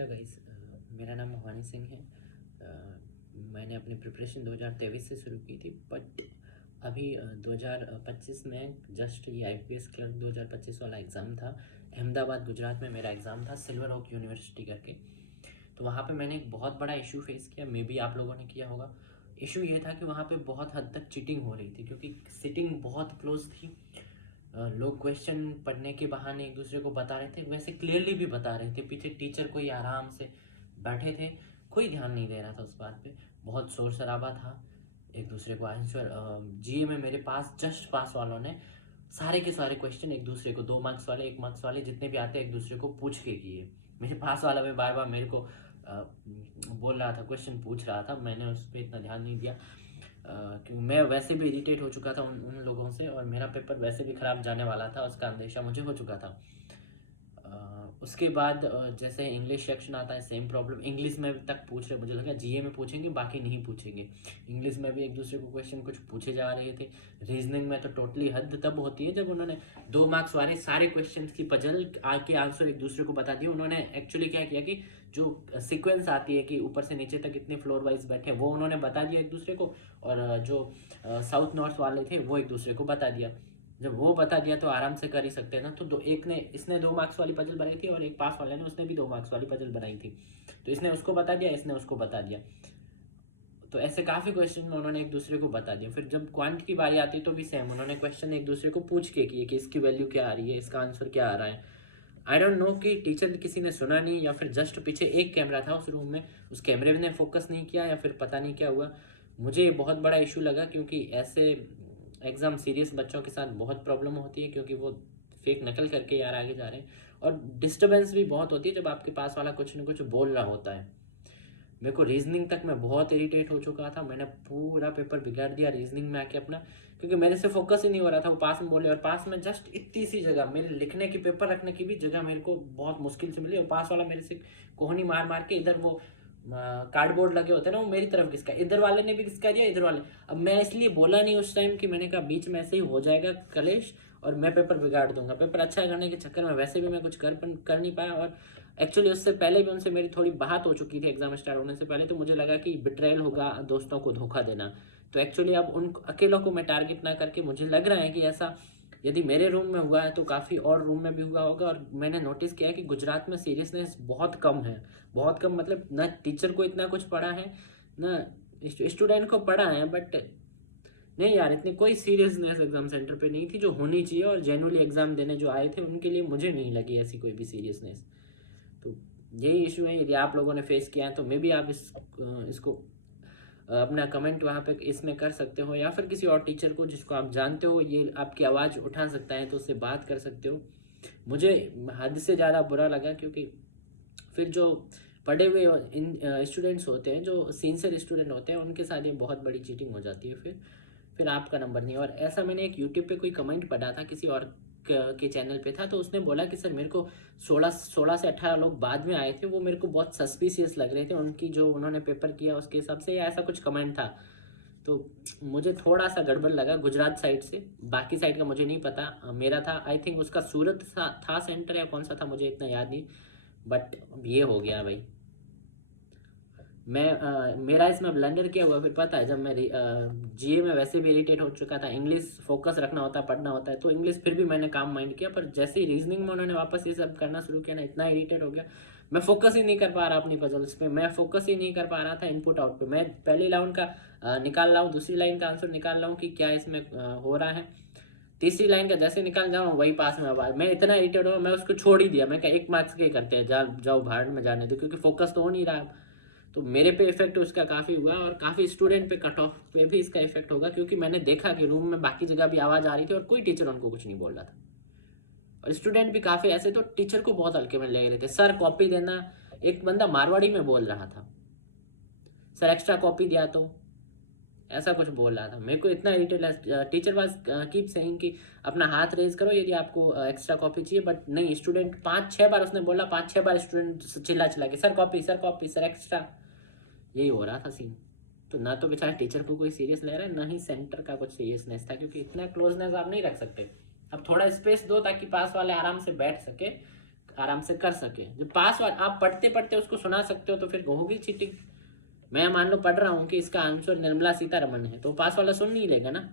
Hello guys, मेरा नाम मोहानी सिंह है। मैंने अपनी प्रिपरेशन 2023 से शुरू की थी, बट अभी 2025 में जस्ट ये आईपीएस क्लर्क 2025 वाला एग्ज़ाम था। अहमदाबाद गुजरात में मेरा एग्ज़ाम था, सिल्वर ओक यूनिवर्सिटी करके। तो वहाँ पे मैंने एक बहुत बड़ा इशू फेस किया, मे बी आप लोगों ने किया होगा। इशू ये था कि वहाँ पे बहुत हद तक चीटिंग हो रही थी, क्योंकि सिटिंग बहुत क्लोज थी। लोग क्वेश्चन पढ़ने के बहाने एक दूसरे को बता रहे थे, वैसे क्लियरली भी बता रहे थे। पीछे टीचर कोई आराम से बैठे थे, कोई ध्यान नहीं दे रहा था उस बात पे। बहुत शोर शराबा था, एक दूसरे को आंसर जीए में मेरे पास जस्ट पास वालों ने सारे के सारे क्वेश्चन एक दूसरे को 2 मार्क्स वाले 1 मार्क्स वाले जितने भी आते एक दूसरे को पूछ के किए। मेरे पास वाला भी बार बार मेरे को बोल रहा था, क्वेश्चन पूछ रहा था। मैंने उस पर इतना ध्यान नहीं दिया क्योंकि मैं वैसे भी इरिटेट हो चुका था उन लोगों से, और मेरा पेपर वैसे भी ख़राब जाने वाला था, उसका अंदेशा मुझे हो चुका था। उसके बाद जैसे इंग्लिश सेक्शन आता है, सेम प्रॉब्लम। इंग्लिश में तक पूछ रहे, मुझे लगा जीए में पूछेंगे, बाकी नहीं पूछेंगे। इंग्लिश में भी एक दूसरे को क्वेश्चन कुछ पूछे जा रहे थे। रीजनिंग में तो टोटली हद तब होती है जब उन्होंने 2 मार्क्स वाले सारे क्वेश्चन की पजल आके आंसर एक दूसरे को बता दिए। उन्होंने एक्चुअली क्या किया कि जो सीक्वेंस आती है कि ऊपर से नीचे तक इतने फ्लोर वाइज बैठे, वो उन्होंने बता दिया एक दूसरे को, और जो साउथ नॉर्थ वाले थे वो एक दूसरे को बता दिया। जब वो बता दिया तो आराम से कर ही सकते हैं ना। तो इसने 2 मार्क्स वाली पजल बनाई थी, और एक पास वाले ने उसने भी 2 मार्क्स वाली पजल बनाई थी। तो इसने उसको बता दिया, इसने उसको बता दिया। तो ऐसे काफ़ी क्वेश्चन में उन्होंने एक दूसरे को बता दिया। फिर जब क्वांट की बारी आती तो भी सेम, उन्होंने क्वेश्चन एक दूसरे को पूछ के किए कि इसकी वैल्यू क्या आ रही है, इसका आंसर क्या आ रहा है। आई डोंट नो कि टीचर किसी ने सुना नहीं, या फिर जस्ट पीछे एक कैमरा था उस रूम में, उस कैमरे ने फोकस नहीं किया, या फिर पता नहीं क्या हुआ। मुझे ये बहुत बड़ा इशू लगा, क्योंकि ऐसे एग्ज़ाम सीरियस बच्चों के साथ बहुत प्रॉब्लम होती है, क्योंकि वो फेक नकल करके यार आगे जा रहे हैं। और डिस्टर्बेंस भी बहुत होती है जब आपके पास वाला कुछ न कुछ बोल रहा होता है। मेरे को रीजनिंग तक मैं बहुत इरिटेट हो चुका था, मैंने पूरा पेपर बिगाड़ दिया रीजनिंग में आके अपना, क्योंकि मेरे से फोकस ही नहीं हो रहा था। वो पास में बोले, और पास में जस्ट इतनी सी जगह, मेरे लिखने की पेपर रखने की भी जगह मेरे को बहुत मुश्किल से मिली, और पास वाला मेरे से कोहनी मार मार के इधर वो कार्डबोर्ड लगे होते हैं ना, वो मेरी तरफ खिसका, इधर वाले ने भी खिसका दिया, इधर वाले। अब मैं इसलिए बोला नहीं उस टाइम कि मैंने कहा बीच में ऐसे ही हो जाएगा कलेश और मैं पेपर बिगाड़ दूंगा। पेपर अच्छा करने के चक्कर में वैसे भी मैं कुछ कर नहीं पाया, और एक्चुअली उससे पहले भी उनसे मेरी थोड़ी बात हो चुकी थी एग्जाम स्टार्ट होने से पहले। तो मुझे लगा कि बिट्रेयल होगा, दोस्तों को धोखा देना। तो एक्चुअली अब उन अकेलों को मैं टारगेट ना करके, मुझे लग रहा है कि ऐसा यदि मेरे रूम में हुआ है तो काफ़ी और रूम में भी हुआ होगा। और मैंने नोटिस किया है कि गुजरात में सीरियसनेस बहुत कम है, बहुत कम। मतलब ना टीचर को इतना कुछ पढ़ा है, ना स्टूडेंट को पढ़ा है, बट नहीं यार, इतनी कोई सीरियसनेस एग्जाम सेंटर पे नहीं थी जो होनी चाहिए। और जेन्युइनली एग्जाम देने जो आए थे उनके लिए मुझे नहीं लगी ऐसी कोई भी सीरियसनेस। तो यही इशू है, यदि आप लोगों ने फेस किया है तो मे बी आप इसको अपना कमेंट वहाँ पे इसमें कर सकते हो, या फिर किसी और टीचर को जिसको आप जानते हो ये आपकी आवाज़ उठा सकता है तो उससे बात कर सकते हो। मुझे हद से ज़्यादा बुरा लगा, क्योंकि फिर जो पढ़े हुए इन स्टूडेंट्स होते हैं, जो सिंसियर स्टूडेंट होते हैं, उनके साथ ये बहुत बड़ी चीटिंग हो जाती है। फिर आपका नंबर नहीं। और ऐसा मैंने एक यूट्यूब पे कोई कमेंट पढ़ा था, किसी और के चैनल पे था, तो उसने बोला कि सर मेरे को 16 से 18 लोग बाद में आए थे, वो मेरे को बहुत सस्पिशियस लग रहे थे, उनकी जो उन्होंने पेपर किया उसके हिसाब से, या ऐसा कुछ कमेंट था। तो मुझे थोड़ा सा गड़बड़ लगा गुजरात साइड से, बाकी साइड का मुझे नहीं पता। मेरा था आई थिंक उसका सूरत था सेंटर, या कौन सा था मुझे इतना याद नहीं, बट ये हो गया भाई। मेरा इसमें ब्लंडर क्या हुआ फिर पता है, जब मैं जीए में वैसे भी इरिटेट हो चुका था, इंग्लिश फोकस रखना होता है, पढ़ना होता है, तो इंग्लिश फिर भी मैंने काम माइंड किया। पर जैसे ही रीजनिंग में उन्होंने वापस ये सब करना शुरू किया ना, इतना इरिटेट हो गया, मैं फोकस ही नहीं कर पा रहा अपनी पजल्स पे, मैं फोकस ही नहीं कर पा रहा था इनपुट आउट पे। मैं पहली लाइन का निकाल रहा हूँ, दूसरी लाइन का आंसर निकाल रहा हूँ कि क्या इसमें हो रहा है, तीसरी लाइन का जैसे निकाल जाऊँ वही पास में आवाज। मैं इतना इरिटेट हूँ, मैं उसको छोड़ ही दिया। मैं क्या 1 मार्क्स के ही करते हैं, जाओ भाड़ में जाने दो, क्योंकि फोकस तो हो नहीं रहा। तो मेरे पे इफेक्ट उसका काफ़ी हुआ, और काफ़ी स्टूडेंट पे कट ऑफ पे भी इसका इफेक्ट होगा, क्योंकि मैंने देखा कि रूम में बाकी जगह भी आवाज़ आ रही थी और कोई टीचर उनको कुछ नहीं बोल रहा था। और स्टूडेंट भी काफ़ी ऐसे तो टीचर को बहुत हल्के में ले रहे थे। सर कॉपी देना, एक बंदा मारवाड़ी में बोल रहा था, सर एक्स्ट्रा कॉपी दिया तो, ऐसा कुछ बोल रहा था। मेरे को इतना irritate, teacher was keep saying कि अपना हाथ रेज करो यदि आपको एक्स्ट्रा कॉपी चाहिए, बट नहीं, स्टूडेंट 5-6 बार उसने बोला, 5-6 बार स्टूडेंट चिल्ला चिल्ला के sir copy sir copy sir extra, यही हो रहा था सीन। तो ना तो बेचारा टीचर को कोई सीरियस ले रहा है, ना ही सेंटर का कुछ सीरियसनेस था, क्योंकि इतना क्लोजनेस आप नहीं रख सकते। अब थोड़ा स्पेस दो ताकि पास वाले आराम से बैठ सके, आराम से कर सके। जब पास वाला आप पढ़ते पढ़ते उसको सुना सकते हो तो फिर होगी चीटिंग। मैं मान लो पढ़ रहा हूँ कि इसका आंसर निर्मला सीतारमण है, तो पास वाला सुन नहीं लेगा ना,